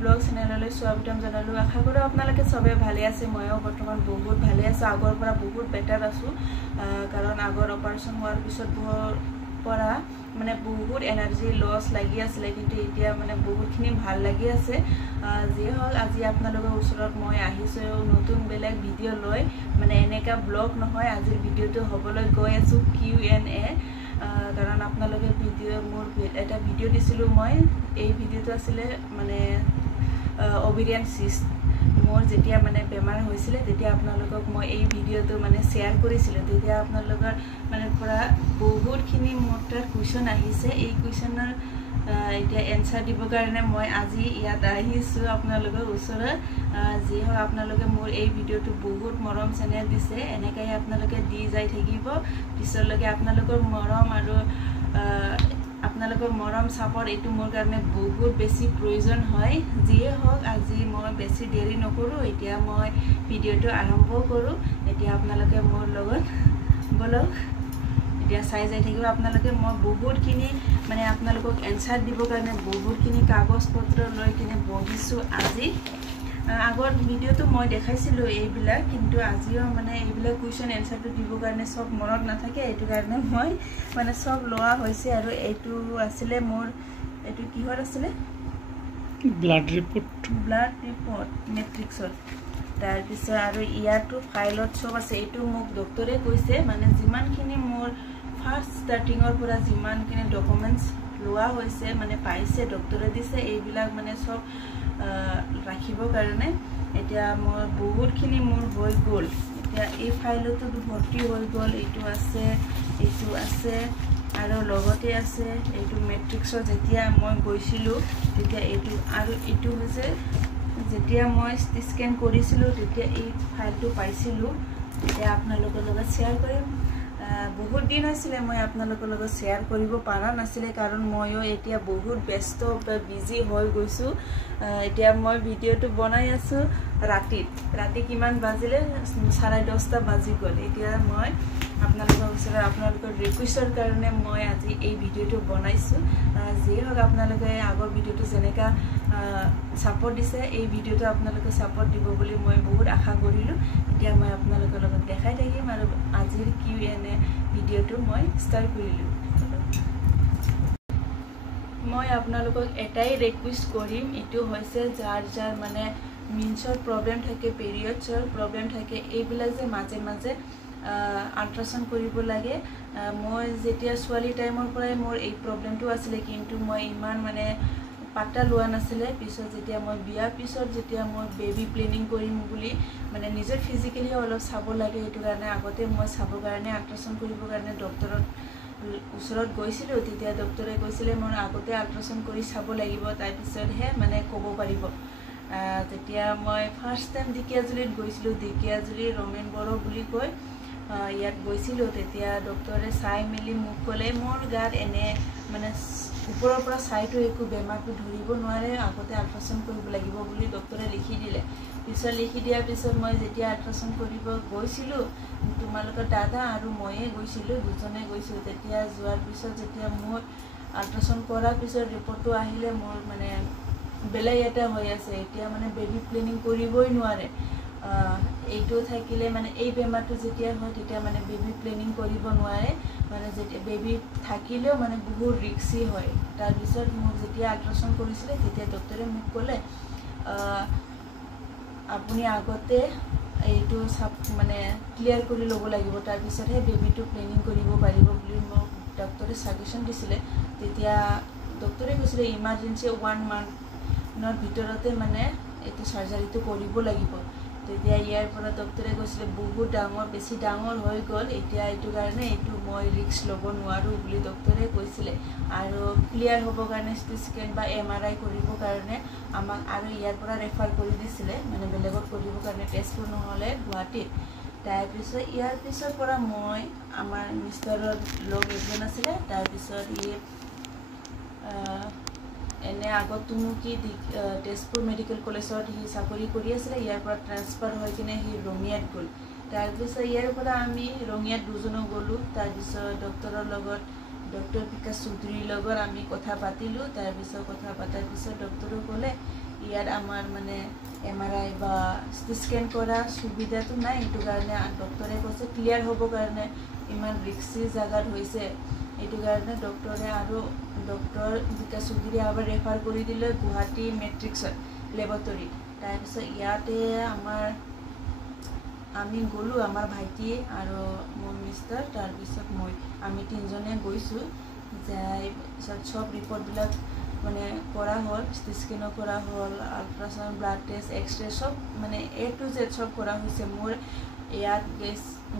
Blog চেনেললৈ স্বাগতম জনালো। আশা কৰো আপোনালোকে সবে ভালে আছে। ময়ো বৰ্তমান বহুত ভালে আছো, আগৰ পৰা বহুত বেটাৰ আছো। কাৰণ আগৰ অপাৰেশ্যন হোৱাৰ পিছত পৰা মানে বহুত এনাৰ্জি লছ লাগি আছিল, কিন্তু এতিয়া মানে বহুতখিনি ভাল লাগি আছে। যি হল আজি আপোনালোকৰ ওচৰত মই আহিছো নতুন বেলেগ ভিডিঅ' লৈ, মানে এনেকা ব্লগ নহয়। আজিৰ ভিডিঅ'টো হ'বলৈ গৈ আছো Q&A। কাৰণ আপোনালোকে মোৰ এটা ভিডিঅ' দিছিলোঁ মই। এই ভিডিঅ'টো আছিলে মানে অভিৰিয়ান সিস্ট। মোৰ যেতিয়া মানে বেমাৰ হৈছিলে তেতিয়া আপোনালোকক মই এই ভিডিঅ'টো মানে শ্বেয়াৰ কৰিছিলোঁ। তেতিয়া আপোনালোকৰ মানে পৰা বহুতখিনি মোৰ তাত কুৱেশ্যন আহিছে। এই কুৱেশ্যনৰ এতিয়া এনচাৰ দিবৰ কাৰণে মই আজি ইয়াত আহিছোঁ আপোনালোকৰ ওচৰত। যি হওক আপোনালোকে মোৰ এই ভিডিঅ'টো বহুত মৰম চেনেহ দিছে, এনেকৈ আপোনালোকে দি যাই থাকিব পিছলৈকে। আপোনালোকৰ মৰম আৰু আপোনালোকৰ মৰম চাপৰ্ট এইটো মোৰ কাৰণে বহুত বেছি প্ৰয়োজন হয়। যিয়ে হওক আজি মই বেছি দেৰি নকৰোঁ, এতিয়া মই ভিডিঅ'টো আৰম্ভ কৰোঁ। এতিয়া আপোনালোকে মোৰ লগত বলক এতিয়া চাই যাই থাকিব। আপোনালোকে মই বহুতখিনি মানে আপোনালোকক এনচাৰ দিবৰ কাৰণে বহুতখিনি কাগজ পত্ৰ লৈ কিনে বহিছোঁ আজি। আগৰ ভিডিঅ'টো মই দেখাইছিলোঁ এইবিলাক, কিন্তু আজিও মানে এইবিলাক কুৱেশ্যন এনচাৰটো দিবৰ কাৰণে চব মনত নাথাকে। এইটো কাৰণে মই মানে চব লোৱা হৈছে। আৰু এইটো আছিলে মোৰ, এইটো কিহৰ আছিলে, ব্লাড ৰিপৰ্ট মেট্ৰিক্সত। তাৰপিছত আৰু ইয়াতো ফাইলত চব আছে। এইটো মোক ডক্টৰে কৈছে, মানে যিমানখিনি মোৰ ফাৰ্ষ্ট ষ্টাৰ্টিঙৰ পৰা যিমানখিনি ডকুমেণ্টছ লোৱা হৈছে মানে পাইছে, ডক্টৰে দিছে এইবিলাক মানে চব ৰাখিবৰ কাৰণে। এতিয়া মোৰ বহুতখিনি মোৰ হৈ গ'ল। এতিয়া এই ফাইলতো ভৰ্তি হৈ গ'ল। এইটো আছে, এইটো আছে আৰু লগতে আছে এইটো মেট্ৰিক্সত যেতিয়া মই গৈছিলোঁ তেতিয়া এইটো, আৰু এইটো হৈছে যেতিয়া মই স্কেন কৰিছিলোঁ তেতিয়া এই ফাইলটো পাইছিলোঁ। এতিয়া আপোনালোকৰ লগত শ্বেয়াৰ কৰিম। বহুত দিন হৈছিলে মই আপোনালোকৰ লগত শ্বেয়াৰ কৰিব পৰা নাছিলে, কাৰণ ময়ো এতিয়া বহুত ব্যস্ত বিজি হৈ গৈছোঁ। এতিয়া মই ভিডিঅ'টো বনাই আছোঁ ৰাতি কিমান বাজিলে, 10:30 বাজি গ'ল। এতিয়া মই আপোনালোকৰ ওচৰত আপোনালোকৰ ৰিকুৱেষ্টৰ কাৰণে মই আজি এই ভিডিঅ'টো বনাইছোঁ। যিয়ে হওক আপোনালোকে আগৰ ভিডিঅ'টো যেনেকুৱা ছাপৰ্ট দিছে, এই ভিডিঅ'টো আপোনালোকে ছাপৰ্ট দিব বুলি মই বহুত আশা কৰিলোঁ। এতিয়া মই আপোনালোকৰ লগত দেখাই থাকিম আৰু আজিৰ Q&A ভিডিঅ'টো মই ষ্টাৰ্ট কৰিলোঁ। মই আপোনালোকক এটাই ৰিকুৱেষ্ট কৰিম, এইটো হৈছে যাৰ মানে মিনছৰ প্ৰব্লেম থাকে, পিৰিয়ডছৰ প্ৰব্লেম থাকে, এইবিলাক যে মাজে মাজে আল্ট্ৰাচাউণ্ড কৰিব লাগে। মই যেতিয়া ছোৱালী টাইমৰ পৰাই মোৰ এই প্ৰব্লেমটো আছিলে, কিন্তু মই ইমান মানে পাত্তা লোৱা নাছিলে। পিছত যেতিয়া মই বিয়াৰ পিছত যেতিয়া মই বেবী প্লেনিং কৰিম বুলি মানে নিজৰ ফিজিকেলি অলপ চাব লাগে, সেইটো কাৰণে আগতে মই চাবৰ কাৰণে আল্ট্ৰাচাউণ্ড কৰিবৰ কাৰণে ডক্টৰৰ ওচৰত গৈছিলোঁ। তেতিয়া ডক্টৰে কৈছিলে মোৰ আগতে আল্ট্ৰাচাউণ্ড কৰি চাব লাগিব, তাৰপিছতহে মানে ক'ব পাৰিব। তেতিয়া মই ফাৰ্ষ্ট টাইম ঢেকীয়াজুলিত গৈছিলোঁ। ঢেকীয়াজুলি ৰমেন বড়ো বুলি কয়, ইয়াত গৈছিলোঁ। তেতিয়া ডক্টৰে চাই মেলি মোক ক'লে মোৰ গাত এনে মানে ওপৰৰ পৰা চাইটো একো বেমাৰটো ধৰিব নোৱাৰে, আগতে আল্ট্ৰাচাউণ্ড কৰিব লাগিব বুলি ডক্টৰে লিখি দিলে। পিছত লিখি দিয়াৰ পিছত মই যেতিয়া আল্ট্ৰাচাউণ্ড কৰিব গৈছিলোঁ, তোমালোকৰ দাদা আৰু ময়ে গৈছিলোঁ, দুজনে গৈছিলোঁ। তেতিয়া যোৱাৰ পিছত যেতিয়া মোৰ আল্ট্ৰাচাউণ্ড কৰাৰ পিছত ৰিপৰ্টটো আহিলে, মোৰ মানে বেলেগ এটা হৈ আছে। এতিয়া মানে বেবী প্লেনিং কৰিবই নোৱাৰে। এইটো থাকিলে মানে এই বেমাৰটো যেতিয়া হয় তেতিয়া মানে বেবী প্লেনিং কৰিব নোৱাৰে, মানে যেতিয়া বেবী থাকিলেও মানে বহুত ৰিস্কি হয়। তাৰপিছত মোক যেতিয়া আল্ট্ৰাচাউণ্ড কৰিছিলে তেতিয়া ডক্টৰে মোক ক'লে আপুনি আগতে এইটো মানে ক্লিয়াৰ কৰি ল'ব লাগিব, তাৰপিছতহে বেবীটো প্লেনিং কৰিব পাৰিব বুলি মোক ডক্টৰে ছাজেশ্যন দিছিলে। তেতিয়া ডক্টৰে কৈছিলে ইমাৰ্জেঞ্চি 1 মান্থৰ ভিতৰতে মানে এইটো চাৰ্জাৰীটো কৰিব লাগিব। তেতিয়া ইয়াৰ পৰা ডক্টৰে কৈছিলে বহুত বেছি ডাঙৰ হৈ গ'ল এতিয়া, এইটো কাৰণে এইটো মই ৰিস্ক ল'ব নোৱাৰোঁ বুলি ডক্টৰে কৈছিলে। আৰু ক্লিয়াৰ হ'বৰ কাৰণে CT স্কেন বা MRI কৰিবৰ কাৰণে আমাক আৰু ইয়াৰ পৰা ৰেফাৰ কৰি দিছিলে, মানে বেলেগত কৰিবৰ কাৰণে তেজপুৰ নহ'লে গুৱাহাটীত। তাৰপিছত ইয়াৰ পিছৰ পৰা মই আমাৰ মিষ্টাৰৰ লগ এজন আছিলে, তাৰপিছত এনে আগত তুমুকি তেজপুৰ মেডিকেল কলেজত সি চাকৰি কৰি আছিলে। ইয়াৰ পৰা ট্ৰান্সফাৰ হৈ কিনে সি ৰঙিয়াত গ'ল। তাৰপিছত ইয়াৰ পৰা আমি ৰঙিয়াত দুজনো গ'লোঁ। তাৰপিছত ডক্টৰৰ লগত, ডক্টৰ বিকাশ চৌধুৰীৰ লগত আমি কথা পাতিলোঁ। তাৰপিছত কথা পতাৰ পিছত ডক্টৰে ক'লে ইয়াত আমাৰ মানে MRI বা CT স্কেন কৰা সুবিধাটো নাই এইটো কাৰণে ডক্টৰে কৈছে ক্লিয়াৰ হ'ব কাৰণে ইমান ৰিক্সি জাগাত হৈছে এইটো কাৰণে ডক্টৰে আৰু ডক্টৰ বিকাশ চৌধুৰী আবাৰ ৰেফাৰ কৰে দিলে গুৱাহাটী মেট্ৰিক্সত লেবৰেটৰি তাৰপিছত ইয়াতে আমি গ'লো আমাৰ ভাইটি আৰু মোৰ মিষ্টাৰ তাৰপিছত মই আমি তিনজনে গৈছোঁ যাই সব রিপোর্টবিলাক মানে করা হল সিটি স্কেনো করা হল আল্ট্রাসাউন্ড ব্লাড টেস্ট এক্সরে সব মানে A to Z সব করা হয়েছে মোর ইয়াত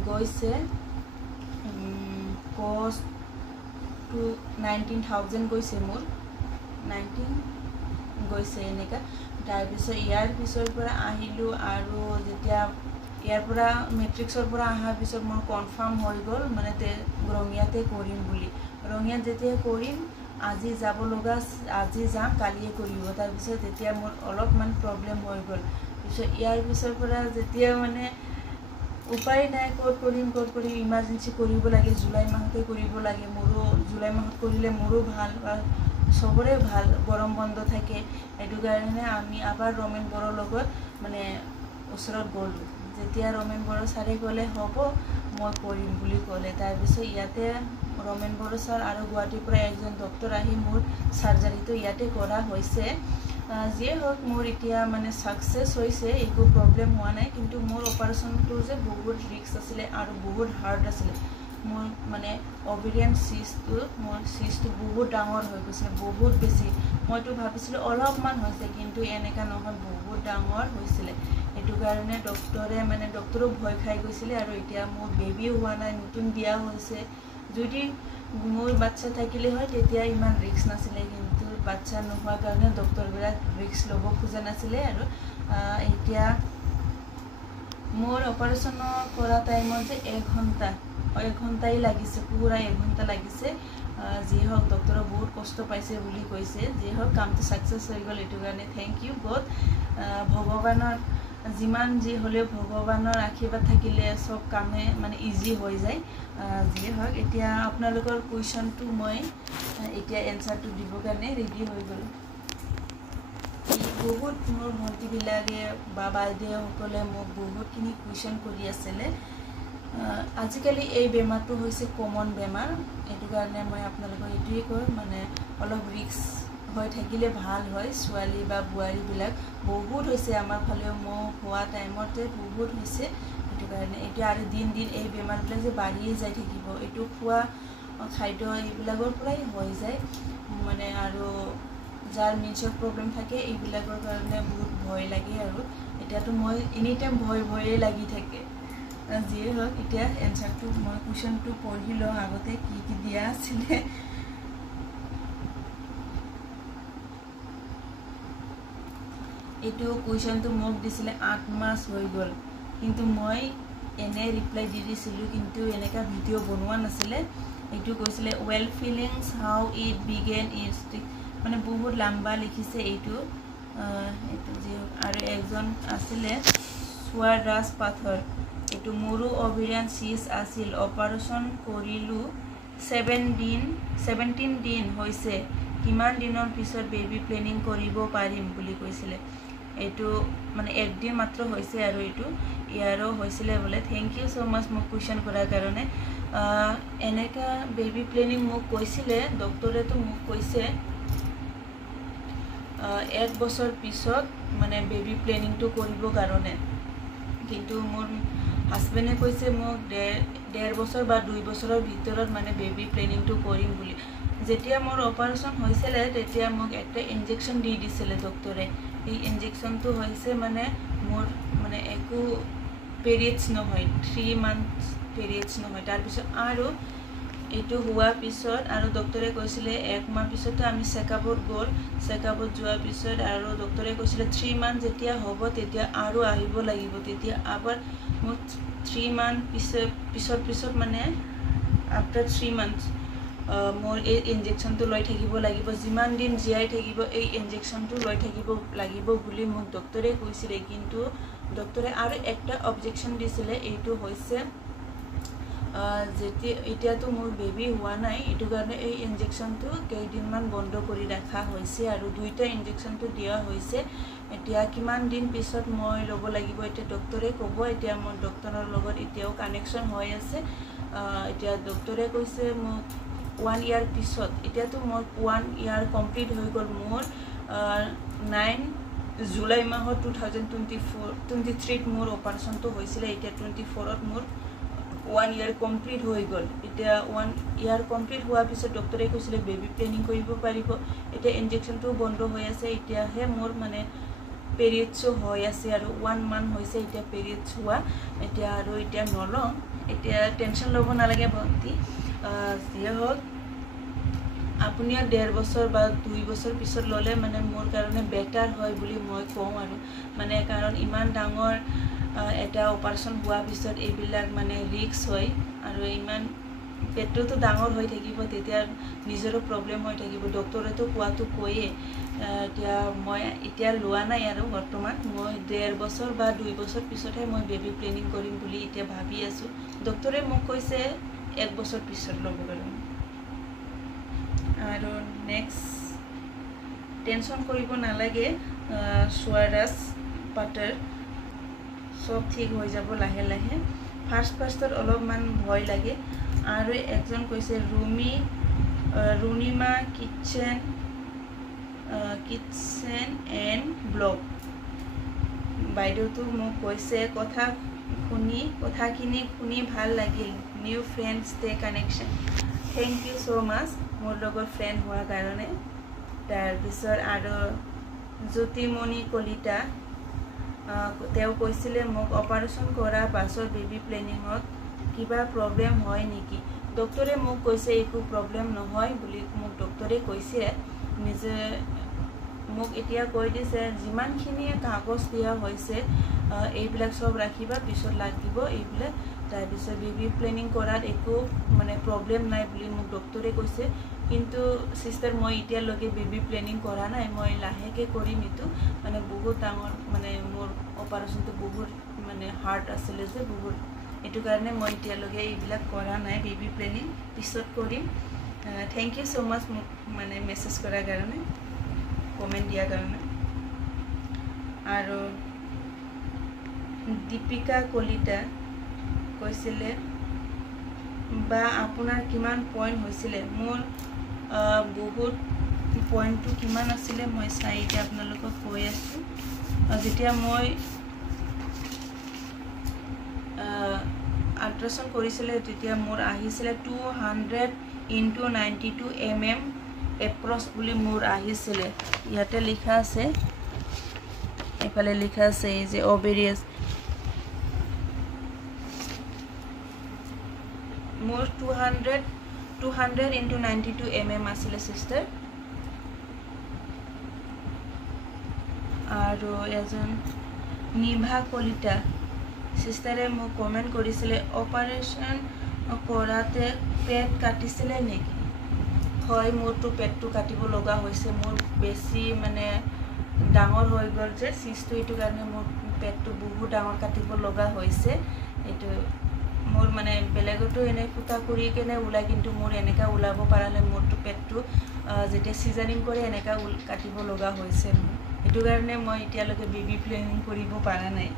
গৈছে কষ্ট to 19,000 গৈছে মোর 19 গৈছে এনেকা তাৰপিছত ইয়াৰ পিছৰ পৰা আহিলো আৰু যেতিয়া ইয়াৰ পৰা মেট্ৰিক্সৰ পৰা আহাৰ পিছত মোৰ কনফাৰ্ম হৈ গ'ল মানে ৰঙিয়াতে কৰিম বুলি ৰঙিয়াত যেতিয়া কৰিম আজি যাব লগা আজি যাম কালিয়ে কৰিব তাৰপিছত তেতিয়া মোৰ অলপমান প্ৰব্লেম হৈ গ'ল পিছত ইয়াৰ পিছৰ পৰা যেতিয়া মানে উপায় নাই ক'ত কৰিম ইমাৰ্জেন্সি কৰিব লাগে জুলাই মাহতে কৰিব লাগে মোৰো জুলাই মাহত কৰিলে মোৰো ভাল বা সবৰে ভাল গৰম বন্ধ থাকে এটো কাৰণে আমি আবাৰ ৰমেন বড়ৰ লগত মানে ওচৰত গ'লো যেতিয়া ৰমেন বড় ছাৰে ক'লে হ'ব মই কৰিম বুলি ক'লে তাৰপিছত ইয়াতে ৰমেন বড় ছাৰ আৰু গুৱাহাটীৰ পৰা একজন ডক্টৰ আহি মোৰ সাৰ্জাৰীটো ইয়াতে কৰা হৈছে যিয়ে হোক মোৰ এতিয়া মানে সাকসেস হৈছে একো প্ৰব্লেম হোৱা নাই কিন্তু মোৰ অপাৰেশনটো যে বহুত ৰিস্ক আছিল আৰু বহুত হাৰ্ড আছিল মোৰ মানে ওভেৰিয়ান সিস্টটো বহুত ডাঙৰ হৈ গৈছে বহুত বেছি মইতো ভাবিছিলো অলপমান হৈছে কিন্তু এনেকা নহয় বহুত ডাঙৰ হৈছিল এটো কাৰণে ডক্টৰো ভয় খাই গৈছিল আৰু এতিয়া মোৰ বেবি হোৱা নাই নতুন বিয়া হৈছে যদি মোৰ বাচ্চা থাকিলে হয় তেতিয়া ইমান ৰিস্ক নাছিল কিন্তু বাচ্চা নোহোৱাৰ কাৰণে ডক্টৰবিলাক ৰিস্ক ল'ব খোজা নাছিল আৰু এতিয়া মোৰ অপাৰেশন কৰা টাইমত যে 1 ঘণ্টাই লাগিছে পুৰা 1 ঘণ্টা লাগিছে যি হোক ডক্টৰে বহুত কষ্ট পাইছে বুলি কৈছে যি হোক কামটো সাকসেস হৈ গ'ল এটো কাৰণে থ্যাংক ইউ গড ভগৱানৰ যিমান যি হলেও ভগৱানৰ আশীৰ্বাদ থাকিলে সব কামে মানে ইজি হৈ যায় যি হোক এতিয়া আপোনালোকৰ কোৱেশ্চনটো মই এতিয়া এনসাৰটো দিব কাৰণে ৰেডি হৈ গ'ল বহুত মোৰ ভণ্টিবিলাকে বা বাইদেউসকলে মোক বহুতখিনি কুৱেশ্যন কৰি আছিলে আজিকালি এই বেমাৰটো হৈছে কমন বেমাৰ এটো কাৰণে মই আপোনালোকক এটোই কয় মানে অলপ ৰিস্ক হৈ থাকিলে ভাল হয় ছোৱালী বা বুৱাৰীবিলাক বহুত হৈছে আমাৰ ফালেও মই হোৱা টাইমতে বহুত হৈছে এটো কাৰণে এতিয়া আৰু দিন এই বেমাৰবিলাক যে বাঢ়িয়ে যাই থাকিব এটো খোৱা খাদ্য এইবিলাকৰ পৰাই হৈ যায় মানে আৰু যাৰ নিশ্চয় প্ৰব্লেম থাকে এইবিলাকৰ কাৰণে বহুত ভয় লাগে আৰু এতিয়াতো মই এনি টাইম ভয়ে লাগি থাকে যিয়ে হোক এতিয়া এনসাৰটো মই কুৱেশ্যনটো পঢ়ি লওঁ আগতে কি দিয়া আছিলে এইটো কুৱেশ্যনটো মোক দিছিলে 8 মাস হৈ গ'ল কিন্তু মই এনে ৰিপ্লাই দি দিছিলোঁ কিন্তু এনেকা ভিডিঅ' বনোৱা নাছিলে এইটো কৈছিলে well feelings how it began is মানে বহুত লম্বা লিখিছে এইটো যে আৰু একজন আছিলে সুৱাৰাজ পাথৰ এইটো মোৰো ওভেৰিয়ান সিস্ট আছিল অপাৰেশন কৰিলো 17 দিন হৈছে কিমান দিনৰ পিছত বেবি প্লেনিং কৰিব পাৰিম বুলি কৈছিলে এইটো মানে একদিন মাত্ৰ হৈছে আৰু এইটো ইয়াৰো হৈছিলে বলে থ্যাংক ইউ সো মাচ মোক কোৱেশ্চন কৰাৰ কাৰণে এনেকা বেবি প্লেনিং মোক কৈছিলে ডক্টৰেটো মোক কৈছে 1 বছৰ পিছত মানে বেবি প্লেনিংটো কৰিব কাৰণে কিন্তু মোৰ হাজবেণ্ডে কৈছে মোক 1.5 বছৰ বা 2 বছৰৰ ভিতৰত মানে বেবি প্লেনিংটো কৰিম বুলি যেতিয়া মোৰ অপাৰেশন হৈছিল তেতিয়া মোক একটা ইনজেকশন দি দিছিলে ডক্টৰে এই ইনজেকশনটো হৈছে মানে মোৰ মানে একো পিৰিয়ডছ নহয় 3 মান্থস পিৰিয়ডছ নহয় তাৰ পিছত আৰু এইটো হোৱা পিছত আৰু ডক্টৰে কৈছিলে 1 মাহ পিছতো আমি চেকআপত গ'ল চেকআপত যোৱাৰ পিছত আৰু ডক্টৰে কৈছিলে 3 মান্থ যেতিয়া হ'ব তেতিয়া আৰু আহিব লাগিব তেতিয়া আবাৰ মোৰ 3 মান্থ পিছত মানে আফটাৰ 3 মান্থস মোৰ এই ইনজেকশনটো লৈ থাকিব লাগিব যিমান দিন জিয়াই থাকিব এই ইনজেকশনটো লৈ থাকিব লাগিব বুলি মোক ডক্টৰে কৈছিলে কিন্তু ডক্টৰে আৰু একটা অবজেকশন দিছিলে এইটো হৈছে যেতিয়া এতিয়াতো মোৰ বেবী হোৱা নাই এইটো কাৰণে এই ইনজেকশ্যনটো কেইদিনমান বন্ধ কৰি ৰাখা হৈছে আৰু দুইটা ইনজেকশ্যনটো দিয়া হৈছে এতিয়া কিমান দিন পিছত মই ল'ব লাগিব এতিয়া ডক্টৰে ক'ব এতিয়া মোৰ ডক্টৰৰ লগত এতিয়াও কানেকশ্যন হৈ আছে এতিয়া ডক্টৰে কৈছে মোক 1 ইয়াৰ পিছত এতিয়াতো মোৰ 1 ইয়াৰ কমপ্লিট হৈ গ'ল মোৰ 9 জুলাই মাহত 2023 মোৰ অপাৰেশ্যনটো হৈছিলে এতিয়া 24ত মোৰ 1 ইয়াৰ কমপ্লিট হৈ গ'ল এতিয়া 1 ইয়াৰ কমপ্লিট হোৱাৰ পিছত ডক্টৰে কৈছিলে বেবী প্লেনিং কৰিব পাৰিব এতিয়া ইনজেকশ্যনটো বন্ধ হৈ আছে এতিয়াহে মোৰ মানে পিৰিয়ডছ হৈ আছে আৰু 1 মান্থ হৈছে এতিয়া পিৰিয়ডছ হোৱা এতিয়া আৰু এতিয়া নলওঁ এতিয়া টেনশ্যন ল'ব নালাগে ভণ্টি যিয়ে হওক আপুনি 1.5 বছৰ বা 2 বছৰ পিছত ল'লে মানে মোৰ কাৰণে বেটাৰ হয় বুলি মই কওঁ আৰু মানে কাৰণ ইমান ডাঙৰ এটা অপাৰেশ্যন হোৱাৰ পিছত এইবিলাক মানে ৰিস্ক হয় আৰু ইমান পেটটোতো ডাঙৰ হৈ থাকিব তেতিয়া নিজৰো প্ৰব্লেম হৈ থাকিব ডক্টৰেতো কোৱাটো কৈয়ে এতিয়া মই এতিয়া লোৱা নাই আৰু বৰ্তমান মই 1.5 বছৰ বা 2 বছৰ পিছতহে মই বেবী প্লেনিং কৰিম বুলি এতিয়া ভাবি আছোঁ ডক্টৰে মোক কৈছে 1 বছৰ পিছত ল'ব কাৰণে আৰু নেক্সট টেনশ্যন কৰিব নালাগে সোৱাৰাজ পাটাৰ সব ঠিক হৈ যাব লাহে লাহে ফাৰ্ষ্টত অলপমান ভয় লাগে আৰু একজন কৈছে ৰুণিমা কিটচেন এণ্ড ব্লগ বাইদেউটো মোক কৈছে কথাখিনি শুনি ভাল লাগিল new friends day connection thank you so' much মোৰ লগত ফ্ৰেণ্ড হোৱাৰ কাৰণে তাৰপিছত আৰু জ্যোতিমণি কলিতা তেওঁ কৈছিলে মোক অপাৰেশ্যন কৰাৰ পাছত বেবী প্লেনিঙত কিবা প্ৰব্লেম হয় নেকি ডক্টৰে মোক কৈছে একো প্ৰব্লেম নহয় বুলি মোক ডক্টৰে কৈছে নিজে মোক এতিয়া কৈ দিছে যিমানখিনি কাগজ দিয়া হৈছে এইবিলাক সব ৰাখিবা পিছত লাগিব এইবিলাক তাৰপিছত বেবী প্লেনিং কৰাত একো মানে প্ৰব্লেম নাই বুলি মোক ডক্টৰে কৈছে কিন্তু সিস্টাৰ মই এতিয়ালৈকে বেবী প্লেনিং কৰা নাই মই লাহেকৈ কৰিম এইটো মানে বহুত ডাঙৰ মানে মোৰ অপাৰেশ্যনটো বহুত মানে হাৰ্ড আছিলে যে বহুত এইটো কাৰণে মই এতিয়ালৈকে এইবিলাক কৰা নাই বেবী প্লেনিং পিছত কৰিম থেংক ইউ ছ' মাছ মোক মানে মেছেজ কৰাৰ কাৰণে কমেণ্ট দিয়াৰ কাৰণে আৰু দীপিকা কলিতা কৈছিলে বা আপোনাৰ কিমান পইণ্ট হৈছিলে মোৰ বহুত পইণ্টটো কিমান আছিলে মই চাই এতিয়া আপোনালোকক কৈ আছোঁ যেতিয়া মই আল্ট্ৰাচাউণ্ড কৰিছিলে তেতিয়া মোৰ আহিছিলে 200/92 mm এপ্ৰক্স বুলি মোৰ আহিছিলে ইয়াতে লিখা আছে এফালে লিখা আছে এই যে অবেৰিয়াছ মোৰ 200/92 mm আছিলে সিস্টাৰ আৰু এজন নিভা কলিতা সিস্টাৰে মোক কমেণ্ট কৰিছিলে অপাৰেশ্যন কৰাতে পেট কাটিছিলে নেকি হয় মোৰতো পেটটো কাটিব লগা হৈছে মোৰ বেছি মানে ডাঙৰ হৈ গ'ল যে সিজটো এইটো কাৰণে মোৰ পেটটো বহুত ডাঙৰ কাটিব লগা হৈছে এইটো মোৰ মানে বেলেগতো এনে ফুটা কৰি কেনে ওলাই কিন্তু মোৰ এনেকা ওলাব পৰা নাই মোৰটো পেটটো যেতিয়া সিজাৰিং কৰে এনেকা কাটিব লগা হৈছে এইটো কাৰণে মই এতিয়ালৈকে বেবী প্লেনিং কৰিব পৰা নাই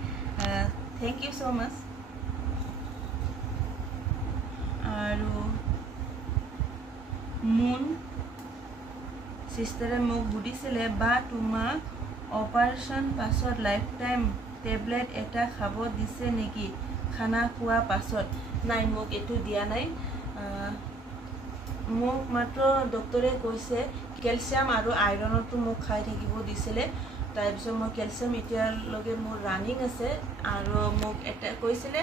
থেংক ইউ ছ' মাছ আৰু মুন সিস্টাৰে মোক সুধিছিলে বা তোমাক অপাৰেশ্যন পাছত লাইফ টাইম টেবলেট এটা খাব দিছে নেকি খানা খোৱা পাছত নাই মোক এইটো দিয়া নাই মোক মাত্ৰ ডক্টৰে কৈছে কেলছিয়াম আৰু আইৰণটো মোক খাই থাকিব দিছিলে তাৰপিছত মই কেলছিয়াম এতিয়ালৈকে মোৰ ৰানিং আছে আৰু মোক এটা কৈছিলে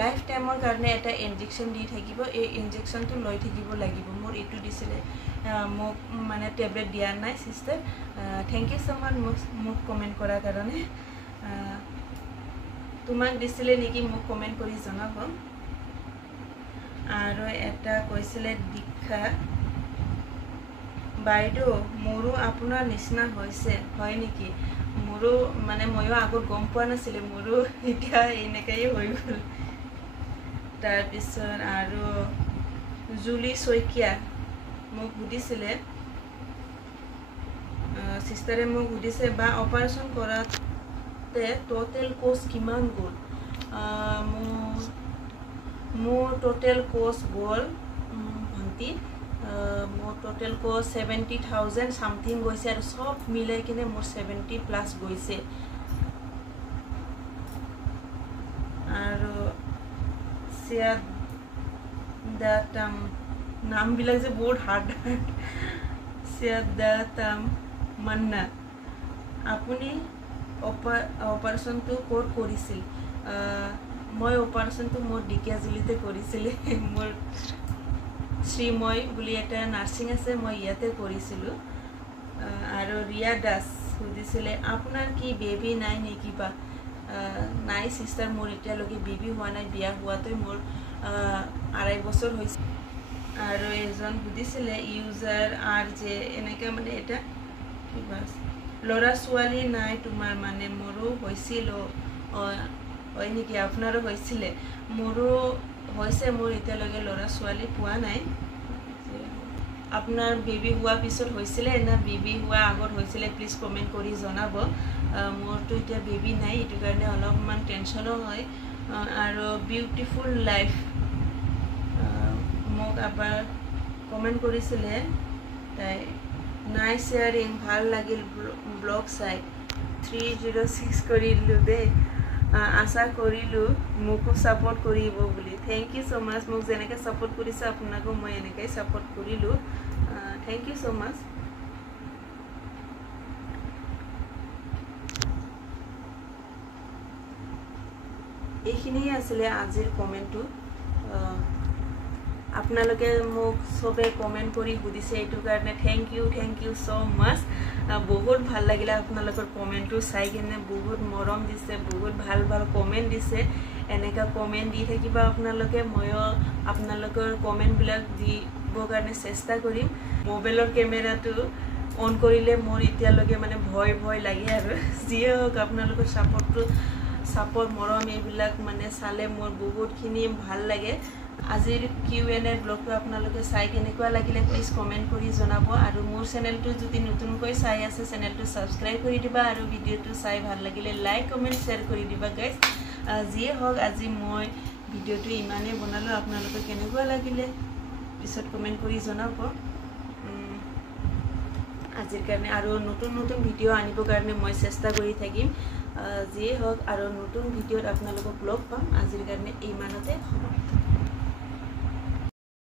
লাইফ টাইমৰ কাৰণে এটা ইনজেকশ্যন দি থাকিব এই ইনজেকশ্যনটো লৈ থাকিব লাগিব মোৰ এইটো দিছিলে মোক মানে টেবলেট দিয়া নাই সিস্টাৰ থেংক ইউ ছ' মাছ মোক কমেণ্ট কৰাৰ কাৰণে তোমাক দিছিলে নেকি মোক কমেণ্ট কৰি জনাব আৰু এটা কৈছিলে দীক্ষা বাইদেউ মোৰো আপোনাৰ নিচিনা হৈছে হয় নেকি মোৰো মানে ময়ো আগত গম পোৱা নাছিলে মোৰো এতিয়া এনেকাই হৈ গ'ল তাৰপিছত আৰু জুলি শইকীয়া মোক সুধিছিলে সিস্টাৰে মোক সুধিছে বা অপাৰেশ্যন কৰাতে টোটেল কষ্ট কিমান গ'ল মোৰ টোটেল কষ্ট গ'ল ভণ্টি মোৰ টোটেল কষ্ট 70,000 সামথিং গৈছে আৰু সব মিলাই কিনে মোৰ 70+ গৈছে আৰু সিয়াদাতাম নামবিলাক যে বহুত হাৰ্ড সিয়াদাতাম মান্না আপুনি অপাৰেশ্যনটো ক'ত কৰিছিল মই অপাৰেশ্যনটো মোৰ ডিকিয়াজুলিতে কৰিছিলোঁ মোৰ শ্ৰীময় বুলি এটা নাৰ্ছিং আছে মই ইয়াতে কৰিছিলোঁ আৰু ৰিয়া দাস সুধিছিলে আপোনাৰ কি বেবী নাই নেকি বা নাই সিস্টাৰ মোৰ এতিয়ালৈকে বেবী হোৱা নাই বিয়া হোৱাতে মোৰ 2.5 বছৰ হৈছে আৰু এজন সুধিছিলে ইউজাৰ যে এনেকৈ মানে এটা কিবা ল'ৰা ছোৱালী নাই তোমাৰ মানে মোৰো হৈছিল হয় নেকি আপোনাৰো হৈছিলে মোৰো হৈছে মোৰ এতিয়ালৈকে ল'ৰা ছোৱালী পোৱা নাই আপোনাৰ বেবী হোৱা পিছত হৈছিলে না বেবী হোৱা আগত হৈছিলে প্লিজ কমেণ্ট কৰি জনাব মোৰতো এতিয়া বেবী নাই এইটো কাৰণে অলপমান টেনশ্যনো হয় আৰু বিউটিফুল লাইফ মোক এবাৰ কমেণ্ট কৰিছিলে তাই নাইস শেয়াৰিং ভাল লাগিল ব্লগ চাই 306 কৰিলোঁ দেই আশা কৰিলোঁ মোকো ছাপোৰ্ট কৰিব বুলি থেংক ইউ ছ' মাছ মোক যেনেকৈ ছাপোৰ্ট কৰিছে আপোনাকো মই এনেকৈ ছাপোৰ্ট কৰিলোঁ থেংক ইউ ছ' মাছ এইখিনিয়ে আছিলে আজিৰ কমেণ্টটো আপোনালোকে মোক সবে কমেণ্ট কৰি সুধিছে এইটো কাৰণে থেংক ইউ ছ' মাছ বহুত ভাল লাগিলে আপোনালোকৰ কমেণ্টটো চাই কিনে বহুত মৰম দিছে বহুত ভাল কমেণ্ট দিছে এনেকা কমেণ্ট দি থাকিবা আপোনালোকে ময়ো আপোনালোকৰ কমেণ্টবিলাক দিবৰ কাৰণে চেষ্টা কৰিম মোবাইলৰ কেমেৰাটো অন কৰিলে মোৰ এতিয়ালৈকে মানে ভয় লাগে আৰু যিয়ে হওক আপোনালোকৰ ছাপোৰ্ট মৰম এইবিলাক মানে চালে মোৰ বহুতখিনি ভাল লাগে আজিৰ Q&A ব্লগটো আপোনালোকে চাই কেনেকুৱা লাগিলে প্লিজ কমেণ্ট কৰি জনাব আৰু মোৰ চেনেলটো যদি নতুনকৈ চাই আছে চেনেলটো সাবস্ক্ৰাইব কৰি দিবা আৰু ভিডিঅ'টো চাই ভাল লাগিলে লাইক কমেণ্ট শ্বেয়াৰ কৰি দিবা গাইজ যিয়ে হওক আজি মই ভিডিঅ'টো ইমানেই বনালোঁ আপোনালোকে কেনেকুৱা লাগিলে পিছত কমেণ্ট কৰি জনাব আজিৰ কাৰণে আৰু নতুন ভিডিঅ' আনিবৰ কাৰণে মই চেষ্টা কৰি থাকিম যিয়ে হওক আৰু নতুন ভিডিঅ'ত আপোনালোকক লগ পাম আজিৰ কাৰণে ইমানতে সমাপ্ত